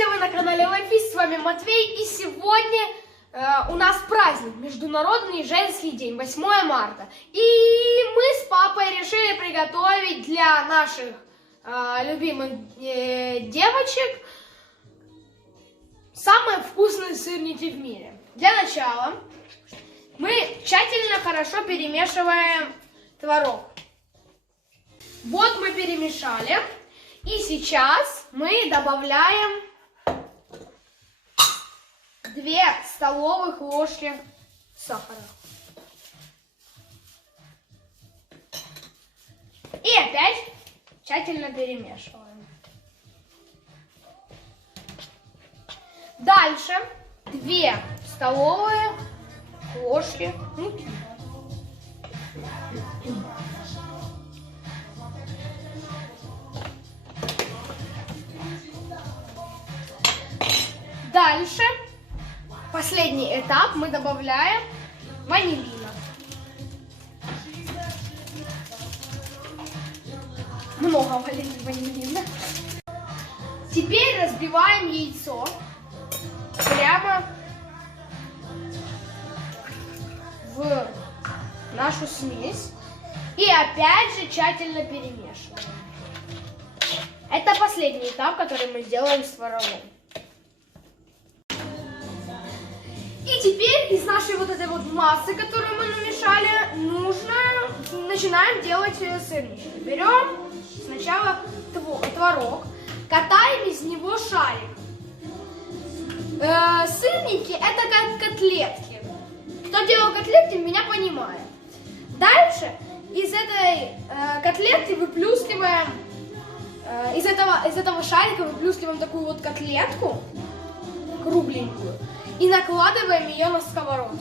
Здравствуйте, вы на канале Лайфист, с вами Матвей, и сегодня у нас праздник, Международный женский день, 8 марта. И мы с папой решили приготовить для наших любимых девочек самые вкусные сырники в мире. Для начала мы тщательно хорошо перемешиваем творог. Вот мы перемешали. И сейчас мы добавляем 2 столовых ложки сахара. И опять тщательно перемешиваем. Дальше 2 столовые ложки муки. Дальше, последний этап, мы добавляем ванилина. Много ванилина. Теперь разбиваем яйцо прямо в нашу смесь. И опять же тщательно перемешиваем. Это последний этап, который мы сделаем с творогом. И теперь из нашей вот этой вот массы, которую мы намешали, начинаем делать сырники. Берем сначала творог, катаем из него шарик. Сырники это как котлетки. Кто делал котлетки, меня понимает. Дальше из этой котлетки выплюскиваем, из этого шарика выплюскиваем такую вот котлетку кругленькую. И накладываем ее на сковородку.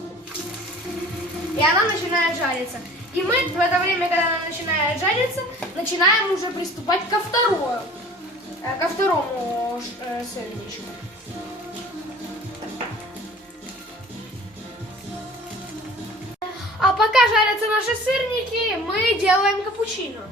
И она начинает жариться. И мы в это время, когда она начинает жариться, начинаем уже приступать ко второму сырничку. А пока жарятся наши сырники, мы делаем капучино.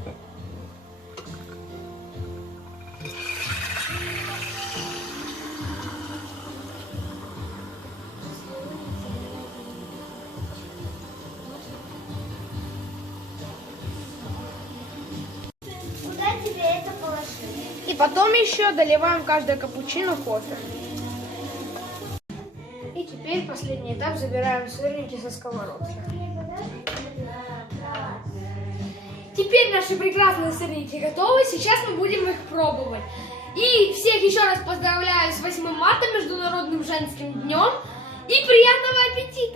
И потом еще доливаем каждое капучино кофе. И теперь последний этап, забираем сырники со сковородки. Теперь наши прекрасные сырники готовы, сейчас мы будем их пробовать. И всех еще раз поздравляю с 8 марта, Международным женским днем, и приятного аппетита!